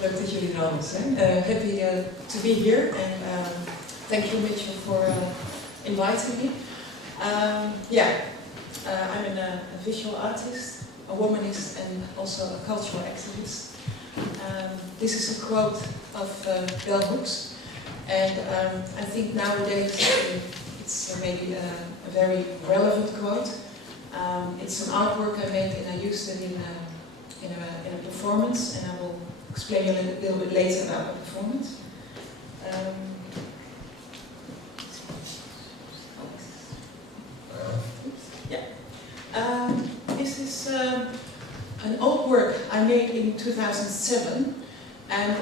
Leuk dat jullie er allemaal zijn. Happy to be here, and thank you, Mitchell, for inviting me. I'm a visual artist, a womanist, and also a cultural activist. This is a quote of Bell Hooks, and I think nowadays it's maybe a very relevant quote. It's an artwork I made, and I used it in a performance, and I will explain you a little bit later about the performance. This is an old work I made in 2007, and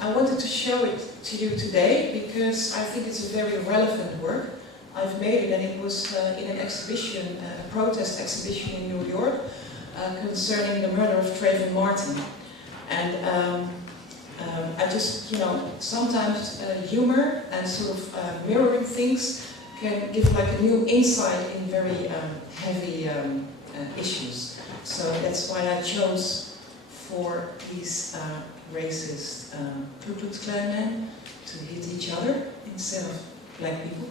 I wanted to show it to you today because I think it's a very relevant work. I've made it, and it was in an exhibition, a protest exhibition in New York, concerning the murder of Trayvon Martin. And I just, sometimes humor and sort of mirroring things can give like a new insight in very heavy issues. So that's why I chose for these racist Ku Klux Klan men to hit each other instead of black people.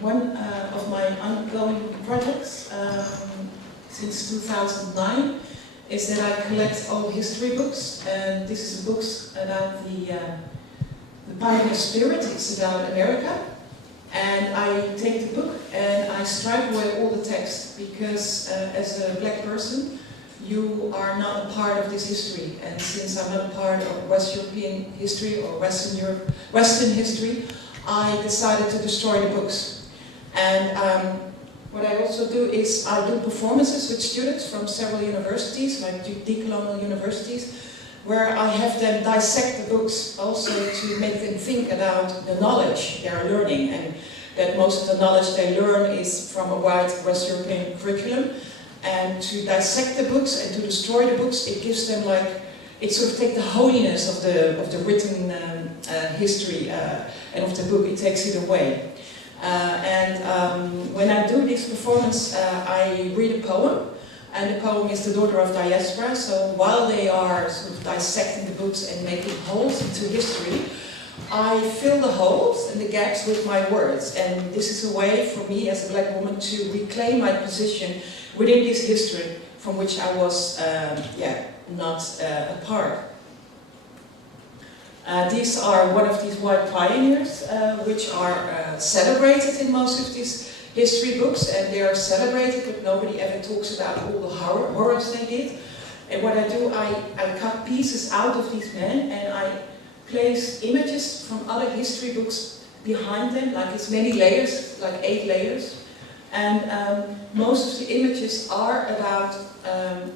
One of my ongoing projects since 2009 is that I collect old history books, and this is books about the pioneer spirit. It's about America, and I take the book and I strike away all the text because as a black person you are not a part of this history, and since I'm not a part of West European history or Western history, I decided to destroy the books. And what I also do is I do performances with students from several universities, like decolonial universities, where I have them dissect the books also to make them think about the knowledge they are learning, and that most of the knowledge they learn is from a white West European curriculum. And to dissect the books and to destroy the books, it gives them like, it sort of takes the holiness of the written history and of the book, it takes it away. When I do this performance, I read a poem, and the poem is The Daughter of Diaspora. So while they are sort of dissecting the books and making holes into history, I fill the holes and the gaps with my words. And this is a way for me as a black woman to reclaim my position within this history from which I was not a part. These are one of these white pioneers, which are celebrated in most of these history books, and they are celebrated, but nobody ever talks about all the horrors they did. And what I do, I cut pieces out of these men, and I place images from other history books behind them, like it's many layers, like 8 layers. And most of the images are about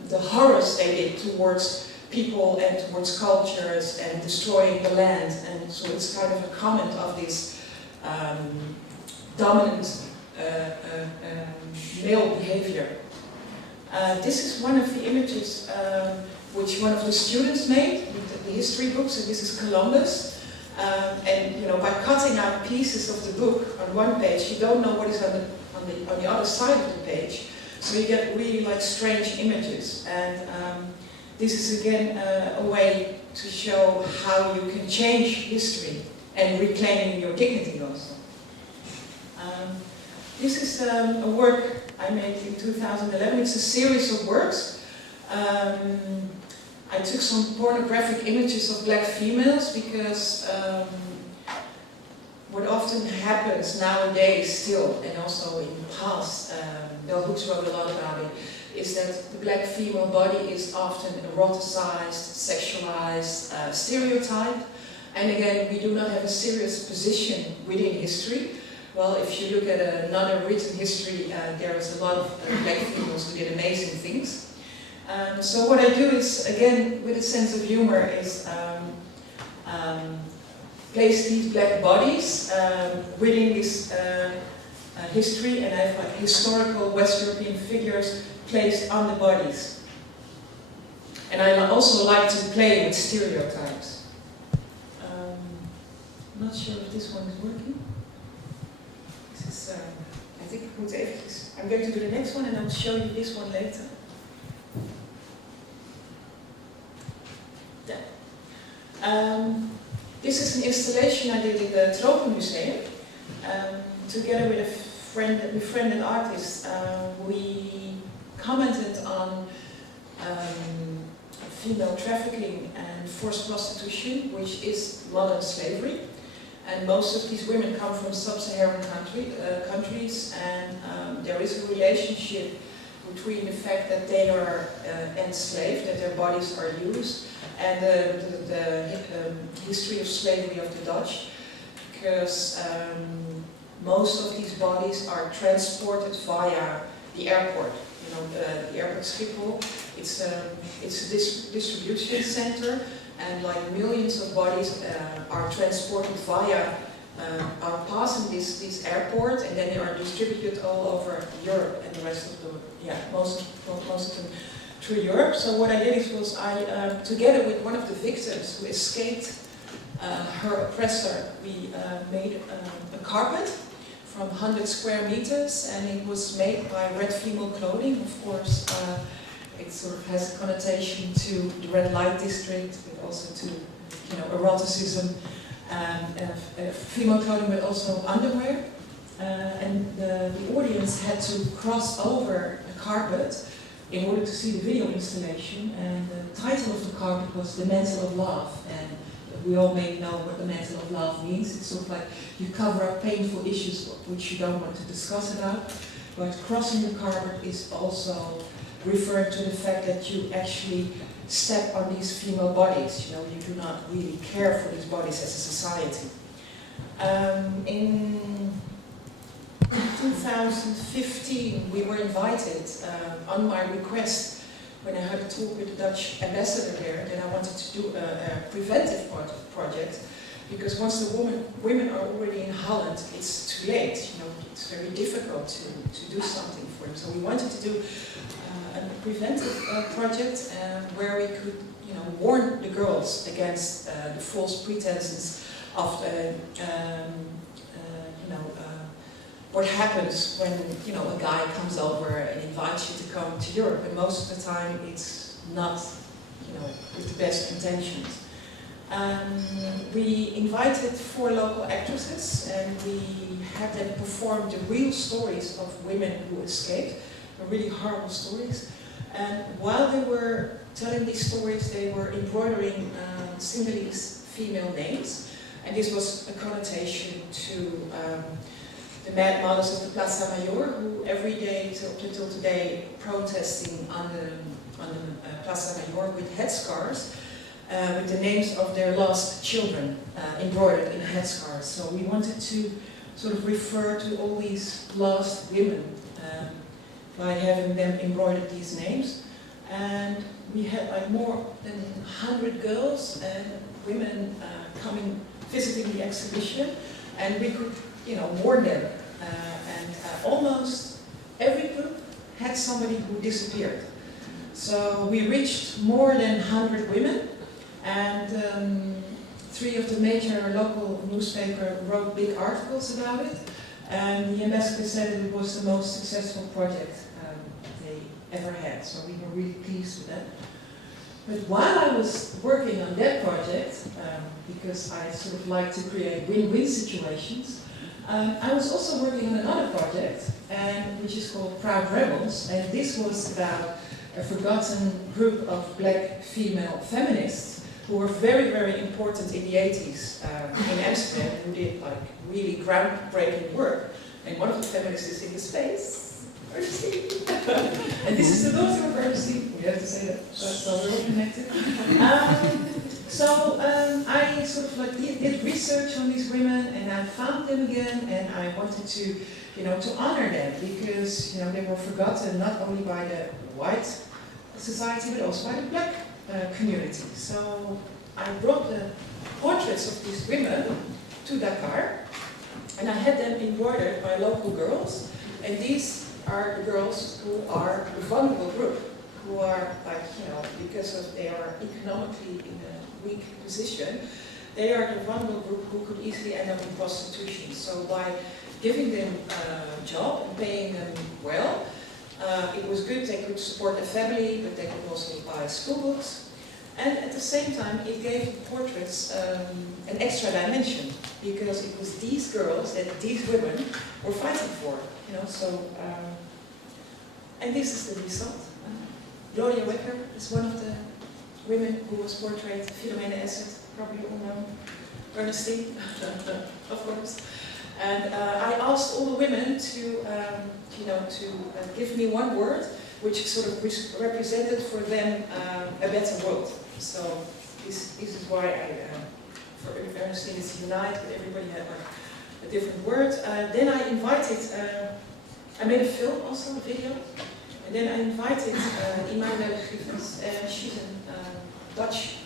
the horrors they did towards people and towards cultures and destroying the land. And so it's kind of a comment of this dominant male behavior. This is one of the images which one of the students made with the history books, and this is Columbus. By cutting out pieces of the book on one page, you don't know what is on the other side of the page, so you get really like strange images. And this is again a way to show how you can change history and reclaiming your dignity also. This is a work I made in 2011. It's a series of works. I took some pornographic images of black females because what often happens nowadays still, and also in the past, Bell Hooks wrote a lot about it, is that the black female body is often eroticized, sexualized, stereotyped. And again, we do not have a serious position within history. Well, if you look at another written history, there is a lot of black females who did amazing things. So what I do is, again, with a sense of humor, is place these black bodies within this history, and I have like historical West European figures placed on the bodies. And I also like to play with stereotypes. I'm not sure if this one is working. This is, I think I'm going to do the next one and I'll show you this one later. This is an installation I did in the Tropenmuseum. Together with a befriended artist, we commented on female trafficking and forced prostitution, which is modern slavery. And most of these women come from sub-Saharan countries, and there is a relationship between the fact that they are enslaved, that their bodies are used, and the history of slavery of the Dutch, because most of these bodies are transported via the airport. You know, the airport Schiphol, it's a distribution center, and like millions of bodies are transported via, are passing this airport, and then they are distributed all over Europe and the rest of the, most of them through Europe. So what I did was together with one of the victims who escaped her oppressor, we made a carpet from 100 square meters, and it was made by Red Female Clothing. Of course, it sort of has a connotation to the red light district, but also to, eroticism, female clothing, but also underwear. And the audience had to cross over the carpet in order to see the video installation. And the title of the carpet was The Mantle of Love. And we all may know what the mantle of love means. It's sort of like you cover up painful issues which you don't want to discuss about. But crossing the carpet is also referring to the fact that you actually step on these female bodies. You do not really care for these bodies as a society. In 2015, we were invited on my request, when I had a talk with the Dutch ambassador there, that I wanted to do a preventive project, because once the women are already in Holland, it's too late. It's very difficult to do something for them. So we wanted to do a preventive project where we could, warn the girls against the false pretenses of what happens when a guy comes over and invites you to come to Europe, and most of the time it's not with the best intentions. We invited 4 local actresses, and we had them perform the real stories of women who escaped, really horrible stories. And while they were telling these stories, they were embroidering Sinhalese female names, and this was a connotation to the mad mothers of the Plaza Mayor, who every day till today protesting on the Plaza Mayor with headscarves, with the names of their lost children embroidered in headscarves. So we wanted to sort of refer to all these lost women by having them embroidered these names. And we had like more than 100 girls and women visiting the exhibition, and we could warn them. And almost every group had somebody who disappeared. So we reached more than 100 women, and 3 of the major local newspapers wrote big articles about it, and the ambassador said it was the most successful project they ever had, so we were really pleased with that. But while I was working on that project, because I sort of like to create win-win situations, I was also working on another project, which is called Proud Rebels, and this was about a forgotten group of black female feminists who were very, very important in the 80s in Amsterdam, who did like really groundbreaking work. And one of the feminists is in the space. And this is the daughter of Ernestine. We have to say that, so we're all connected. I sort of like did research on these women, and I found them again, and I wanted to, to honor them, because they were forgotten not only by the white society but also by the black community. So I brought the portraits of these women to Dakar, and I had them embroidered by local girls, and these are the girls who are the vulnerable group, who are like, because they are economically in a weak position, they are the vulnerable group who could easily end up in prostitution. So by giving them a job and paying them well, it was good. They could support their family, but they could also buy school books. And at the same time, it gave the portraits an extra dimension, because it was these girls that these women were fighting for, you know. So, and this is the result. Gloria Wecker is one of the women who was portrayed. Philomena Essert, probably all know. Ernestine, of course. And I asked all the women to, you know, to give me one word which sort of represented for them a better world. So this is why for Ernestine it's unite, but everybody had like a different word. Then I invited, I made a film also, a video, and then I invited Immanuelle Griffiths, and she's a Dutch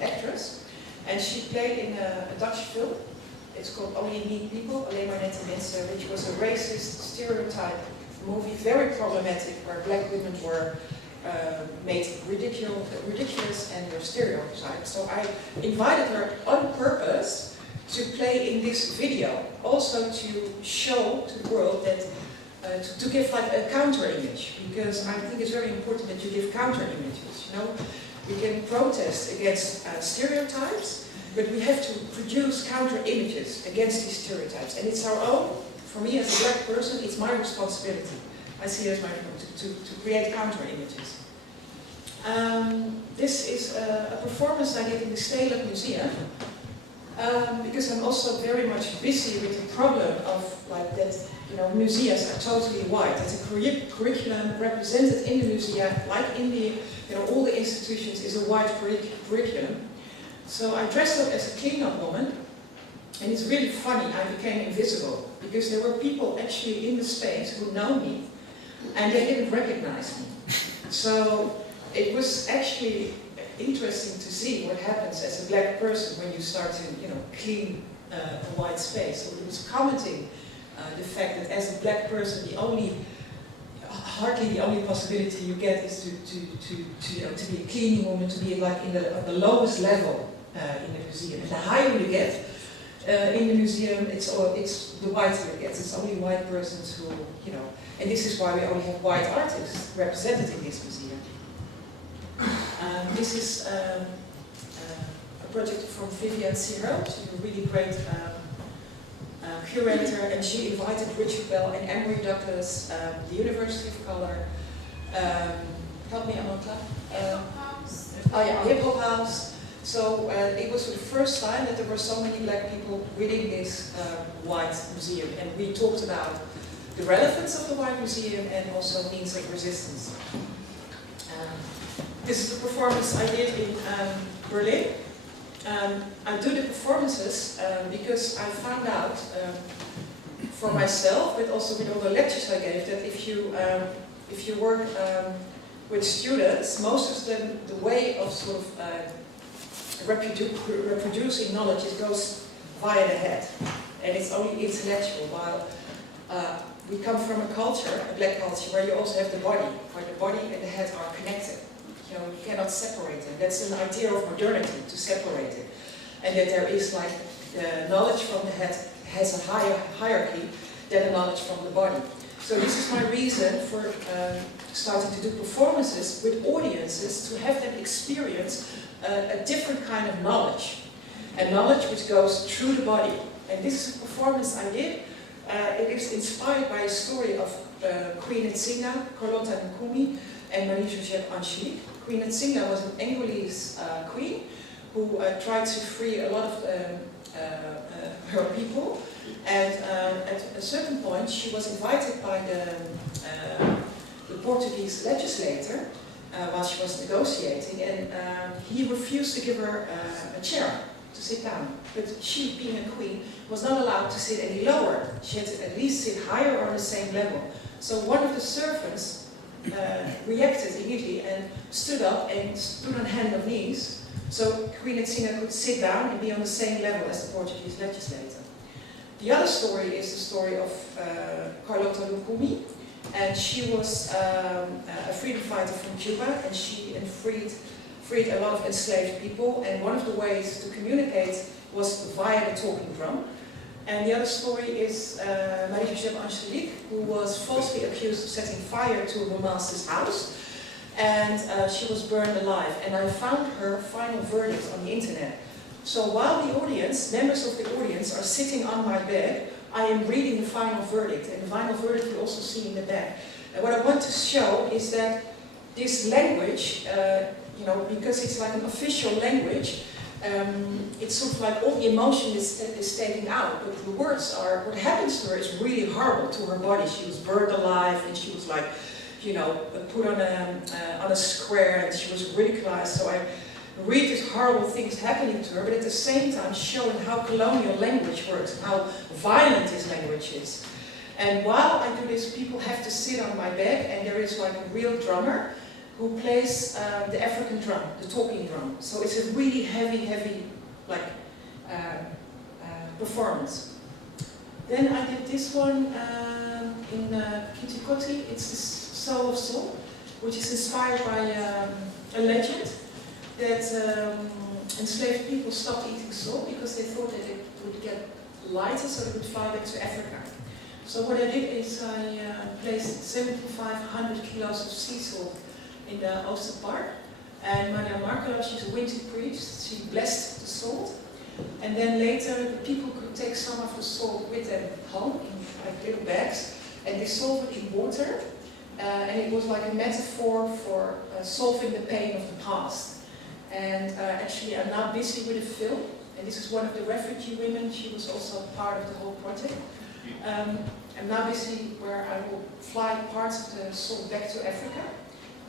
actress, and she played in a Dutch film. It's called Only Mean People, Alleen maar nette mensen, which was a racist stereotype movie, very problematic, where black women were made ridiculous and were stereotyped. So I invited her on purpose to play in this video, also to show to the world that, to give like a counter image, because I think it's very important that you give counter images, you know. We can protest against stereotypes, but we have to produce counter images against these stereotypes. And it's our own, for me as a black person, it's my responsibility. I see it as my to create counter images. This is a performance I did in the Stedelijk Museum, because I'm also very much busy with the problem of like that, you know, museums are totally white. It's a curriculum represented in the museum, like in the, you know, all the institutions is a white curriculum. So I dressed up as a clean-up woman, and it's really funny, I became invisible, because there were people actually in the space who know me, and they didn't recognize me. So it was actually interesting to see what happens as a black person when you start to, you know, clean a white space. So it was commenting the fact that as a black person, hardly the only possibility you get is to be a cleaning woman, to be like in the lowest level in the museum. And the higher you get in the museum, it's the whiter it gets. It's only white persons who, you know, and this is why we only have white artists represented in this museum. This is a project from Vivian Zero. She's a really great curator, and she invited Richard Bell and Emery Douglas, the University of Color. Help me, Amanda. Hip Hop House. So it was the first time that there were so many black people within this white museum, and we talked about the relevance of the white museum and also means of resistance. This is the performance I did in Berlin. I do the performances because I found out for myself, but also with all the lectures I gave, that if you work with students, most of them, the way of sort of reproducing knowledge, it goes via the head, and it's only intellectual, while we come from a culture, a black culture, where you also have the body, where the body and the head are connected. You know, you cannot separate them. That's an idea of modernity, to separate it. And that there is like the knowledge from the head has a higher hierarchy than the knowledge from the body. So this is my reason for starting to do performances with audiences, to have them experience a different kind of knowledge. A knowledge which goes through the body. And this is a performance I did. It is inspired by a story of Queen Nzinga, Carlotta Nkumi, and Marie-Georgette Angelique. Queen Nzinga was an Angolese queen who tried to free a lot of her people, and at a certain point she was invited by the Portuguese legislator while she was negotiating, and he refused to give her a chair to sit down. But she, being a queen, was not allowed to sit any lower. She had to at least sit higher or on the same level. So one of the servants reacted immediately and stood up and stood on hands and knees, so Queen Nzinga could sit down and be on the same level as the Portuguese legislator. The other story is the story of Carlotta Nkumi, and she was a freedom fighter from Cuba, and she freed a lot of enslaved people, and one of the ways to communicate was via the talking drum. And the other story is Marie-Georgette Angelique, who was falsely accused of setting fire to her master's house. and she was burned alive. And I found her final verdict on the internet. So while the audience, members of the audience, are sitting on my bed, I am reading the final verdict. And the final verdict you also see in the back. And what I want to show is that this language, you know, because it's like an official language, it's sort of like all the emotion is taken out, but the words are, what happens to her is really horrible to her body. She was burned alive, and she was like, you know, put on a square, and she was ridiculed. So I read these horrible things happening to her, but at the same time showing how colonial language works, and how violent this language is. And while I do this, people have to sit on my bed, and there is like a real drummer who plays the African drum, the talking drum. So it's a really heavy, like, performance. Then I did this one in Kitikoti. It's the Soul of Soul, which is inspired by a legend that enslaved people stopped eating soul because they thought that it would get lighter so they would fly back to Africa. So what I did is I placed 7,500 kilos of sea salt in the Ooster Park, and Maria Markelo, she's a winter priest, she blessed the salt, and then later the people could take some of the salt with them home in like little bags, and they solved it in water, and it was like a metaphor for solving the pain of the past. And actually I'm now busy with a film, and this is one of the refugee women, she was also part of the whole project. I'm now busy where I will fly parts of the salt back to Africa.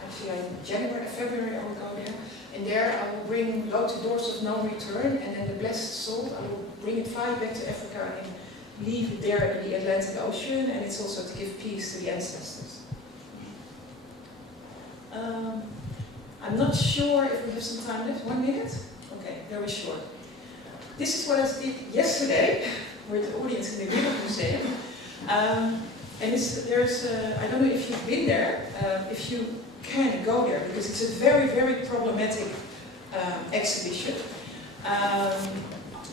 Actually, in February I will go there, and there I will go to Doors of No Return, and then the blessed salt, I will bring it, fly back to Africa and leave it there in the Atlantic Ocean, and it's also to give peace to the ancestors. I'm not sure if we have some time left. 1 minute? Okay, very short. This is what I did yesterday with the audience in the Wereldmuseum. Museum. And I don't know if you've been there, if you can go there, because it's a very problematic exhibition.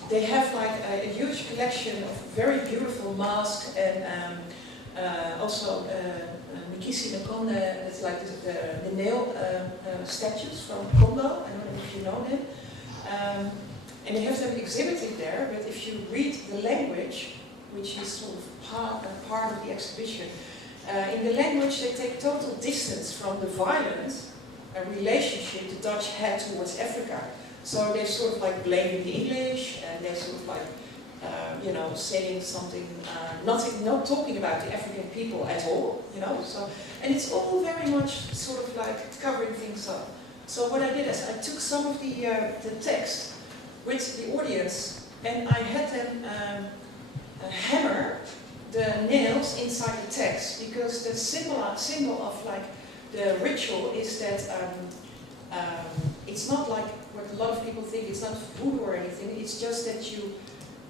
They have like a huge collection of very beautiful masks, and also Mikisi Nakonde, it's like the nail statues from Congo. I don't know if you know them. And they have them exhibited there, but if you read the language, which is sort of part of the exhibition, in the language they take total distance from the violent relationship the Dutch had towards Africa. So they're sort of like blaming the English, and they're sort of like, you know, saying something, not talking about the African people at all, you know. So, and it's all very much sort of like covering things up. So what I did is I took some of the text with the audience, and I had them hammer the nails inside the text, because the symbol of like the ritual is that it's not like what a lot of people think. It's not voodoo or anything. It's just that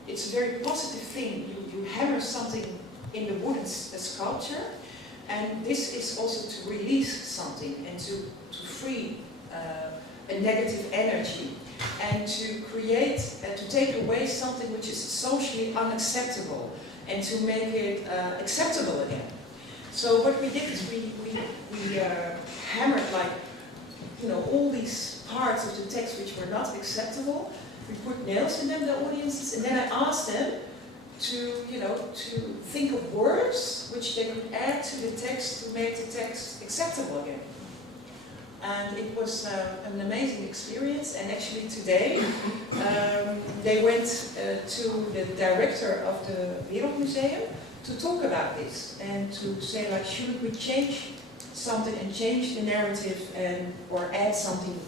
it's a very positive thing. You hammer something in the wooden sculpture, and this is also to release something and to free a negative energy, and to create, to take away something which is socially unacceptable, and to make it acceptable again. So what we did is we hammered, like, you know, all these parts of the text which were not acceptable. We put nails in them, the audiences, and then I asked them to, you know, to think of words which they could add to the text to make the text acceptable again. And it was an amazing experience, and actually today they went to the director of the Wereldmuseum to talk about this, and to say, like, should we change something and change the narrative, and or add something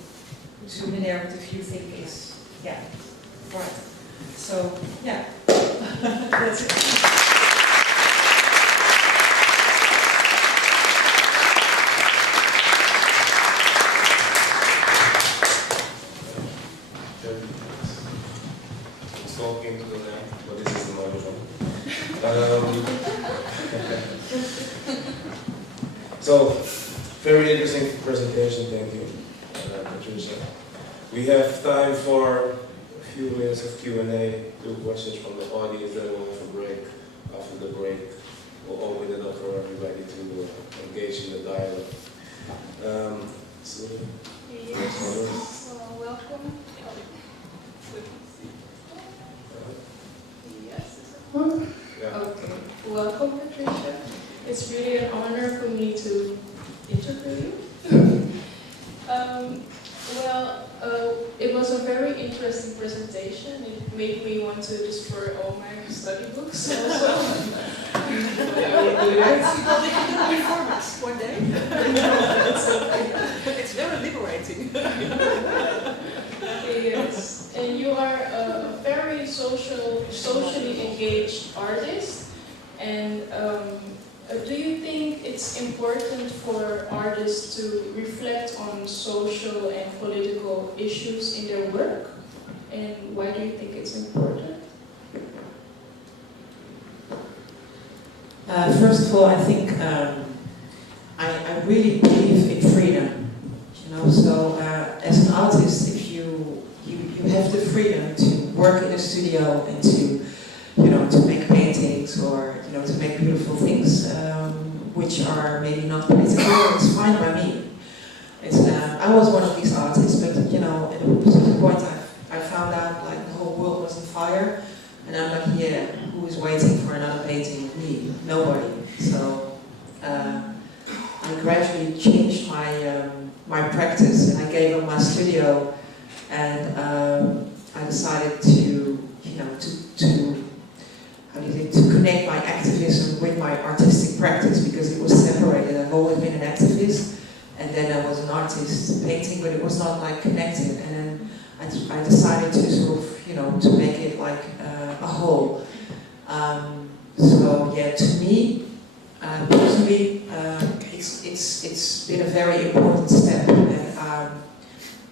to the narrative you think is, yeah, right. So, yeah, that's it. Talking to the lamp, but this is the microphone. So, very interesting presentation, thank you, Patricia. We have time for a few minutes of Q&A, 2 questions from the audience, then we'll have a break. After the break, we'll open it up for everybody to engage in the dialogue. So, Yes, so welcome. Yes, is it on? yeah. Okay, welcome Patricia. It's really an honor for me to interview you. It was a very interesting presentation. It made me want to destroy all my study books also. Formats one day. It's very liberating. Yes, and you are a very socially engaged artist. And do you think it's important for artists to reflect on social and political issues in their work? And why do you think it's important? First of all, I think I really believe in freedom. You know, so as an artist, if you have the freedom to work in a studio and to make paintings or to make beautiful things, which are maybe not political, it's fine by me. I was one of these artists, but at a certain point I found out like the whole world was on fire, and I'm like, yeah, who is waiting for another painting of me? Nobody. So I gradually changed my practice, and I gave up my studio, and I decided to connect my activism with my artistic practice, because it was separated. I've always been an activist, and then I was an artist painting, but it was not like connected. And then I decided to sort of, to make it like a whole. So yeah, to me, personally, it's been a very important step, and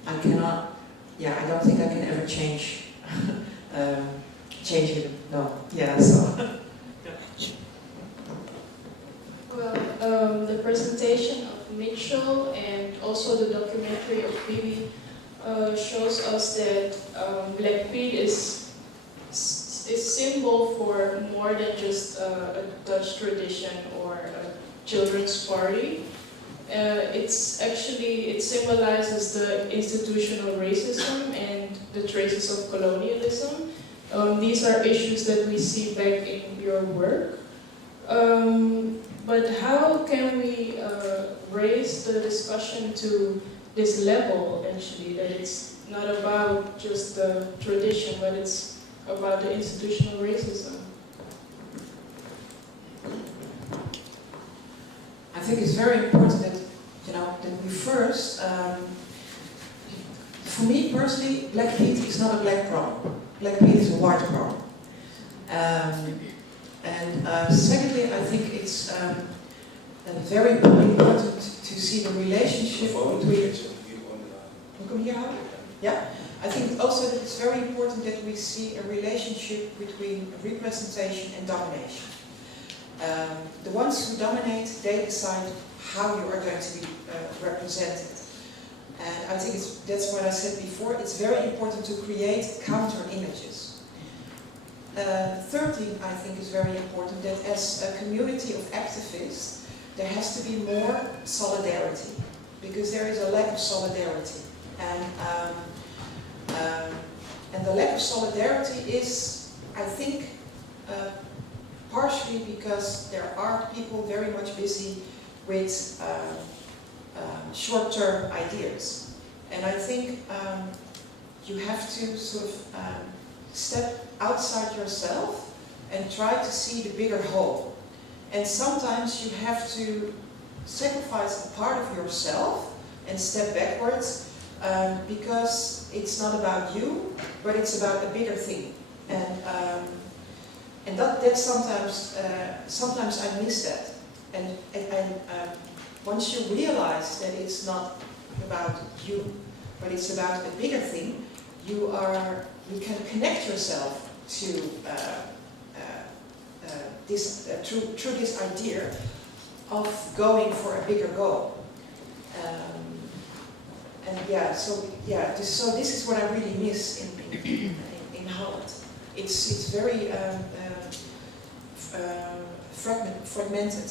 I cannot, I don't think I can ever change it. No, yeah. So. Well, the presentation of Mitchell and also the documentary of Bibi shows us that Black Pete is symbol for more than just a Dutch tradition or a children's party. It symbolizes the institutional racism and the traces of colonialism. These are issues that we see back in your work. But how can we raise the discussion to this level, actually, that it's not about just the tradition, but it's about the institutional racism? I think it's very important that we first, for me personally, Black Pete is not a black problem. Black Pete is a white problem. Secondly, I think it's very important to see the relationship between. Come here, yeah. I think also that it's very important that we see a relationship between representation and domination. The ones who dominate, they decide how you are going to be represented. And I think that's what I said before. It's very important to create counter images. Third thing I think is very important, that as a community of activists, there has to be more solidarity, because there is a lack of solidarity. And the lack of solidarity is, I think, partially because there are people very much busy with short-term ideas. And I think you have to sort of step outside yourself and try to see the bigger whole. And sometimes you have to sacrifice a part of yourself and step backwards, because it's not about you, but it's about a bigger thing. And that's sometimes I miss that. And once you realize that it's not about you, but it's about a bigger thing, you can connect yourself to through this idea of going for a bigger goal. So this is what I really miss in Holland. It's very fragmented,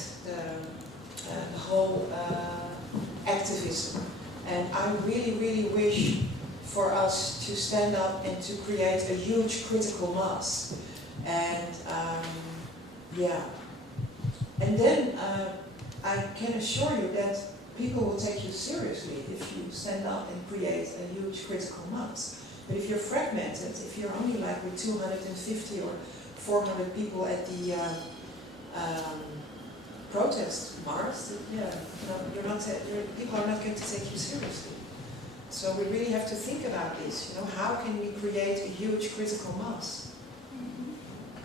the whole activism. And I really, really wish for us to stand up and to create a huge critical mass. And yeah. And then I can assure you that people will take you seriously if you stand up and create a huge critical mass. But if you're fragmented, if you're only like with 250 or 400 people at the protest march, yeah, people are not going to take you seriously. So we really have to think about this. How can we create a huge critical mass?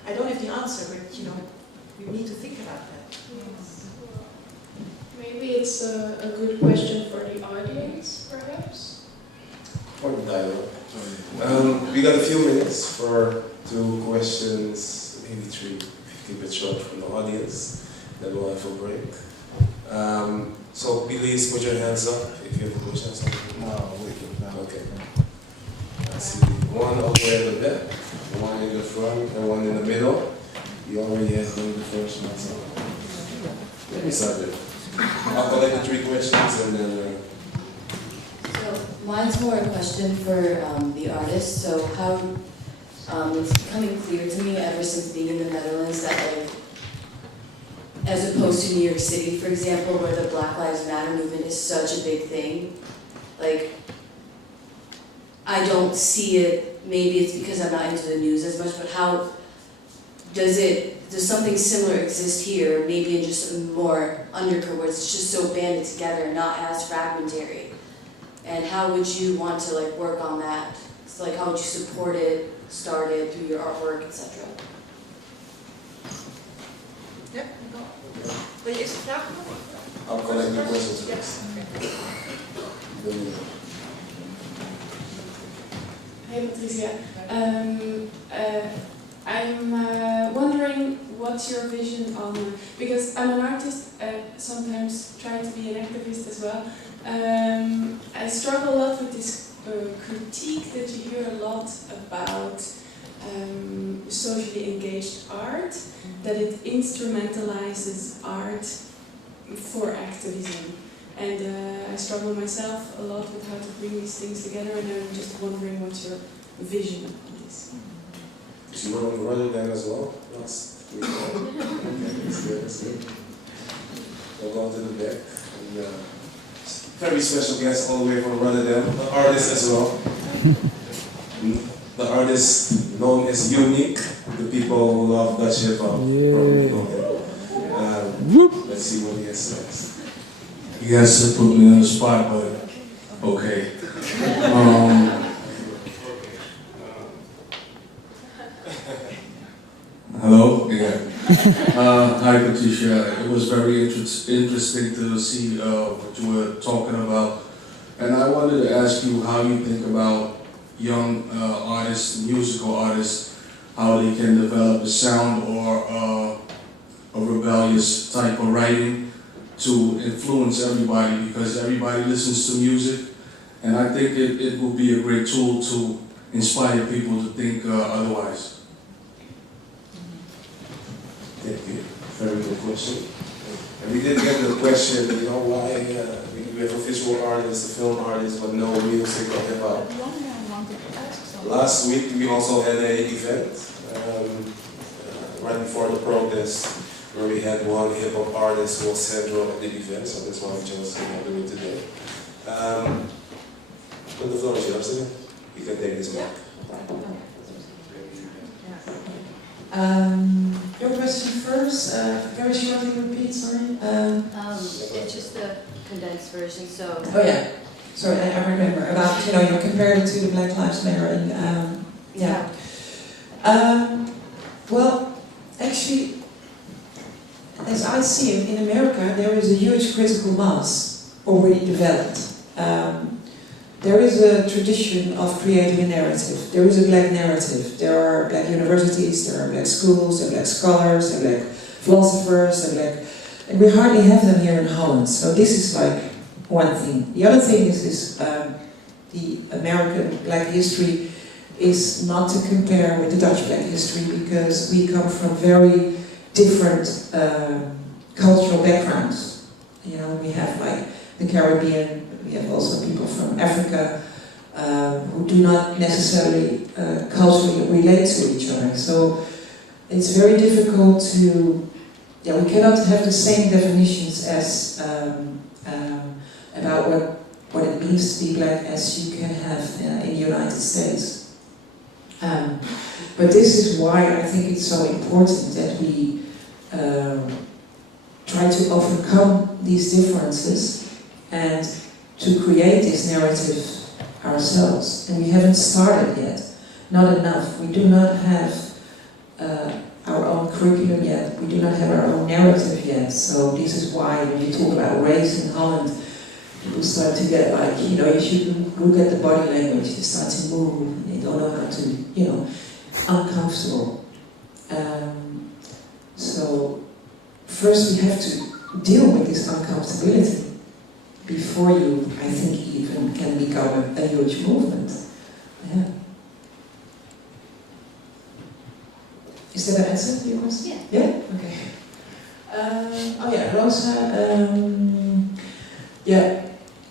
I don't have the answer, but we need to think about that. Yes. Maybe it's a good question for the audience, perhaps? For the dialogue. We got a few minutes for 2 questions, maybe 3, keep it short from the audience. Then we'll have a break. So please put your hands up if you have a question or something. No, wait. Okay. I see one over there in the back, one in the front, and one in the middle. You already had one the first one, so let me start there. I'll collect the 3 questions and then. So mine's more a question for the artist. So how it's becoming clear to me ever since being in the Netherlands that as opposed to New York City, for example, where the Black Lives Matter movement is such a big thing, I don't see it. Maybe it's because I'm not into the news as much, but how does something similar exist here, maybe in just a more undercurrent where it's just so banded together, not as fragmentary? And how would you want to work on that? So how would you support it, start it through your artwork, etc.? Ja, wil je eerst de vraag nog? I'll collect the questions first. Hey Patricia, I'm wondering what's your vision on, because I'm an artist, sometimes trying to be an activist as well. I struggle a lot with this critique that you hear a lot about socially engaged art, that it instrumentalizes art for activism. And I struggle myself a lot with how to bring these things together, and I'm just wondering what's your vision on this. So you want to run them as well? Last week? Okay, that's good. We'll go to the back. And, very special guest all the way from Rotterdam, the artist as well. The artist known as Unique, the people who love Dutch hip hop probably know him. Let's see what he has next. You guys have put me on the spot, but okay. Hello? Yeah. Hi, Patricia. It was very interesting to see what you were talking about. And I wanted to ask you how you think about young artists, musical artists, how they can develop a sound or a rebellious type of writing to influence everybody, because everybody listens to music, and I think it will be a great tool to inspire people to think otherwise. Thank you. Very good question. And we did get the question, why we have a visual artist, a film artist, but no music or hip hop. Last week we also had an event right before the protest, where we had one hip hop artist who was central at the event, so that's why we chose to do it today. But the floor is yours, you can take this back. Your question first, very shortly repeat, sorry. It's just the condensed version, so... Oh yeah, sorry, I remember about, you compared it to the Black Lives Matter and, yeah. Well, actually, as I see it, in America, there is a huge critical mass already developed. There is a tradition of creating a narrative. There is a black narrative. There are black universities, there are black schools, there are black scholars, there are black philosophers, and we hardly have them here in Holland. So this is one thing. The other thing is the American black history is not to compare with the Dutch black history, because we come from very different cultural backgrounds. We have the Caribbean, we have also people from Africa who do not necessarily culturally relate to each other. So it's very difficult to, we cannot have the same definitions as about what it means to be black as you can have in the United States. But this is why I think it's so important that we try to overcome these differences and to create this narrative ourselves. And we haven't started yet, not enough. We do not have our own curriculum yet, we do not have our own narrative yet. So this is why when you talk about race in Holland, people start to get like, you should look at the body language, they start to move, they don't know how to, uncomfortable. So first we have to deal with this uncomfortability before you, I think, even can become a huge movement. Yeah. Is that an answer to your question? Yeah. Yeah? Okay. Rosa,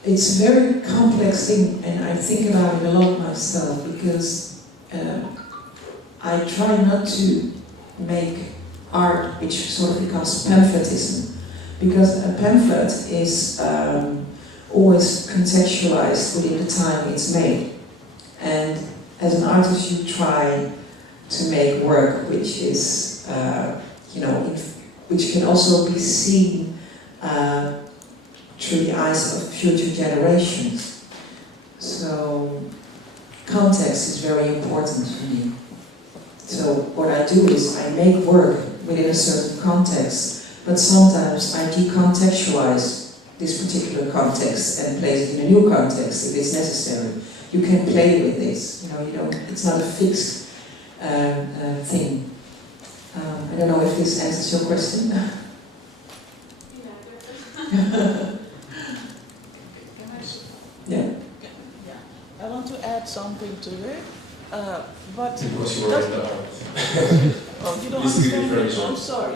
it's a very complex thing, and I think about it a lot myself, because I try not to make art which sort of becomes pamphletism, because a pamphlet is always contextualized within the time it's made. And as an artist you try to make work which is, which can also be seen through the eyes of future generations. So context is very important for me. So what I do is I make work within a certain context, but sometimes I decontextualize this particular context and place it in a new context if it's necessary. You can play with this, it's not a fixed thing. I don't know if this answers your question. Yeah. I want to add something to it, but Because you were in the art. oh, you don't This is understand very it. short. I'm sorry.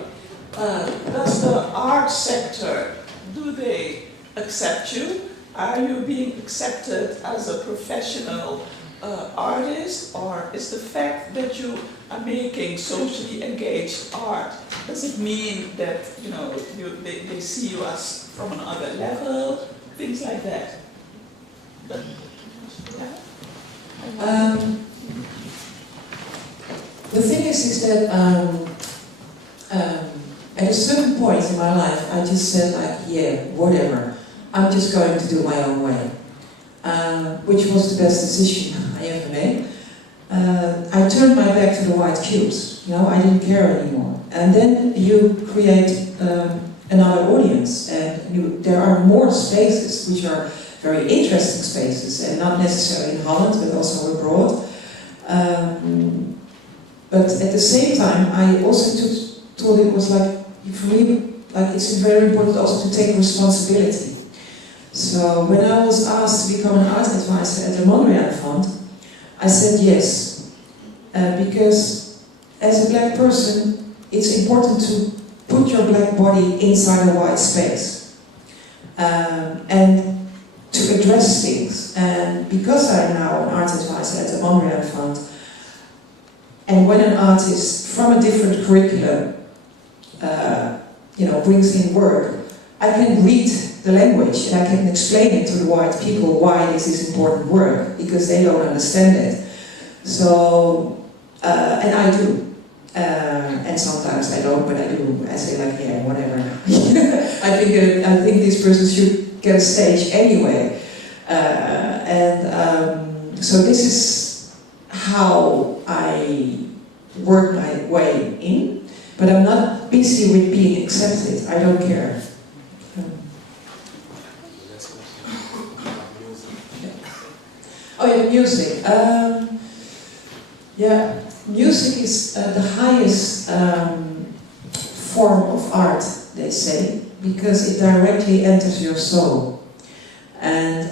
Does the art sector, do they accept you? Are you being accepted as a professional artist, or is the fact that you are making socially engaged art, does it mean that they see you as from another level, things like that? The thing is that at a certain point in my life, I just said whatever, I'm just going to do my own way, which was the best decision I ever made. I turned my back to the white cubes, I didn't care anymore. And then you create another audience, and there are more spaces which are very interesting spaces, and not necessarily in Holland, but also abroad. But at the same time, I also thought it was for me, it's very important also to take responsibility. So when I was asked to become an art advisor at the Mondrian Fund, I said yes, because as a black person, it's important to put your black body inside a white space and to address things. And because I'm now an art advisor at the Mondrian Fund, and when an artist from a different curriculum brings in work, I can read the language and I can explain it to the white people why this is important work, because they don't understand it. So, and I do. And sometimes I don't, but I do. I say whatever. I think this person should get a stage anyway. So this is how I work my way in, but I'm not busy with being accepted. I don't care. Oh yeah, music. Music is the highest form of art, they say, because it directly enters your soul. And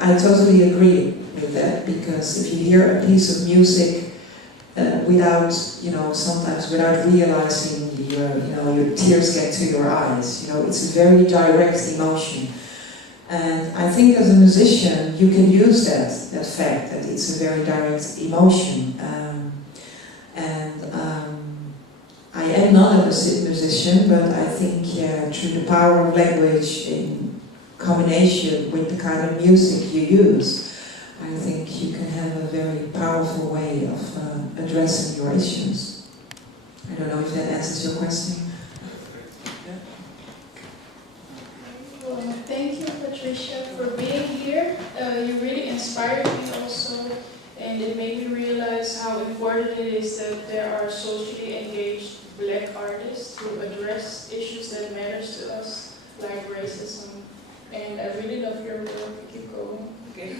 I totally agree with that, because if you hear a piece of music without, sometimes without realizing, your tears get to your eyes. It's a very direct emotion. And I think as a musician, you can use that fact that it's a very direct emotion. I am not a musician, but I think through the power of language in combination with the kind of music you use, I think you can have a very powerful way of addressing your issues. I don't know if that answers your question. Well, thank you, Patricia, for being here. You really inspired me also, and it made me realize how important it is that there are socially engaged Black artists who address issues that matters to us, like racism. And I really love your work. Keep going. Okay.